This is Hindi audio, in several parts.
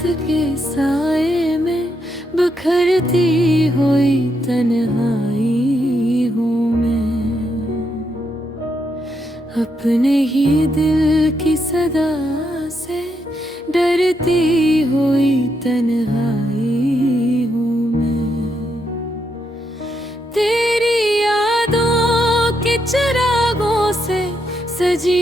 रात के साए में बिखरती हुई तन्हाई हूँ मैं। अपने ही दिल की सदा से डरती हुई तन्हाई हूँ मैं। तेरी यादों के चिरागों से सजी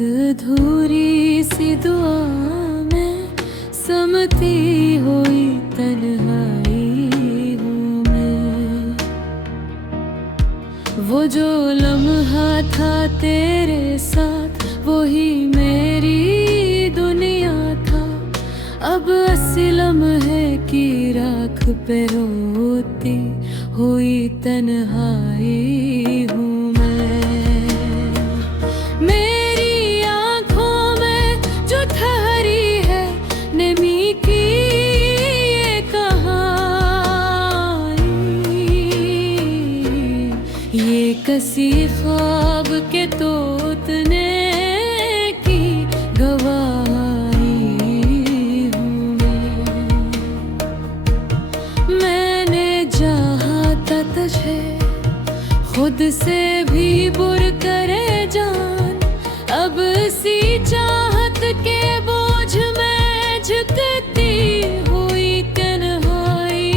अधूरी सी दुआ में समती हुई तन्हाई हूँ मैं। वो जो लम्हा था तेरे साथ वही मेरी दुनिया था। अब अस्सी लम्हे की राख पे रोती हुई तन्हाई हूँ किसी ख्वाब के तोतने की गवाही हूँ मैंने चाहा था तुझे खुद से भी बुर करे जान। अब इसी चाहत के बोझ में झुकती हुई तन्हाई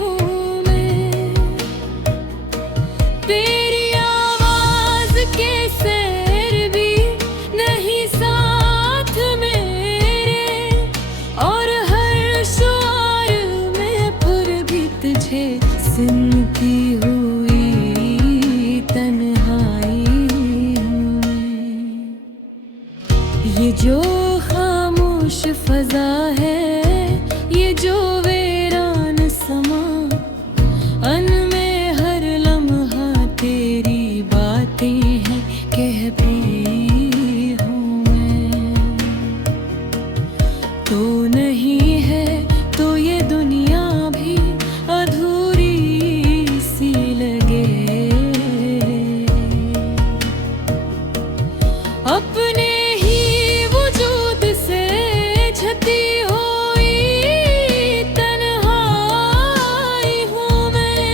हूँ मैं। सिमटी हुई तन्हाई में ये जो खामोश फजा है, ये जो वीरान समा, अनमें हर लम्हा तेरी बातें हैं कहती हूँ मैं। तो नहीं है तो ये दुनिया भी अपने ही वजूद से झती हुई तन्हाई हूँ मैं।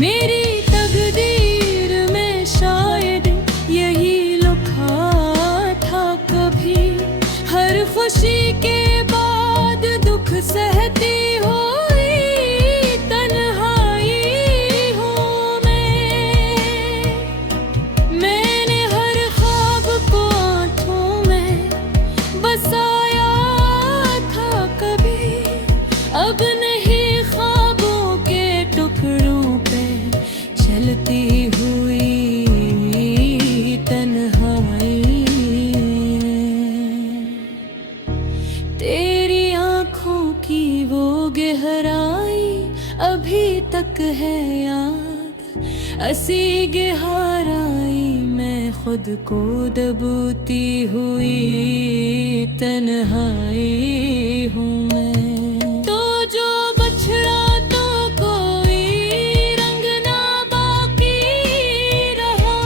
मेरी तकदीर में शायद यही लिखा था कभी, हर खुशी के बाद दुख सहती हुई तन्हाई हूँ मैं। बसाया था कभी, अब नहीं ख्वाबों के टुकड़ों पे चलती हुई तन्हाई। तेरी आँखों की वो गहराई अभी तक है याद, ऐसी गहराई मैं खुद को दबोती हुई तन्हाई हूँ मैं। तो जो बछड़ा तो कोई रंग ना बाकी रहा,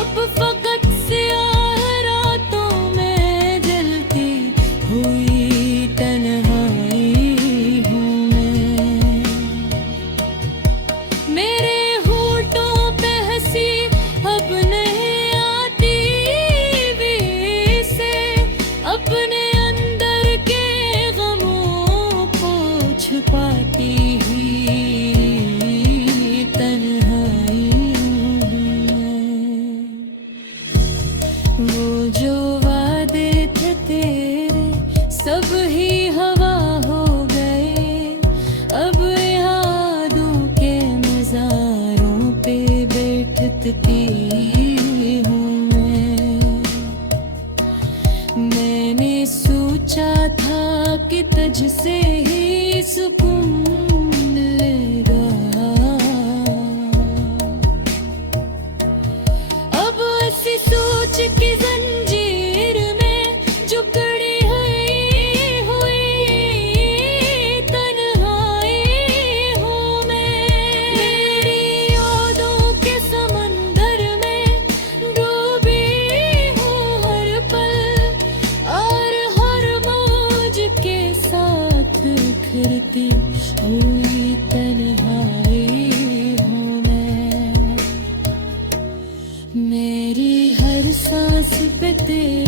अब फकत स्याह रातों में जलती हुई तन्हाई हूँ मैं। मेरे होठों पे हंसी अब नहीं आती से, अपने अंदर के गमों को छुपाती हुई तन्हाई में। वो जो वादे थे तेरे सब ही हवा हो गए, अब यादों के मज़ारों पे बैठती सोचा था कि तुझसे ही सुकून मिलेगा, अब ऐसी सोच की जंजीर में जकड़ी हुई तन्हाई हूँ मैं। मेरी यादों के समय हुई तन्हाई हूँ मैं, मेरी हर सांस पे तेरा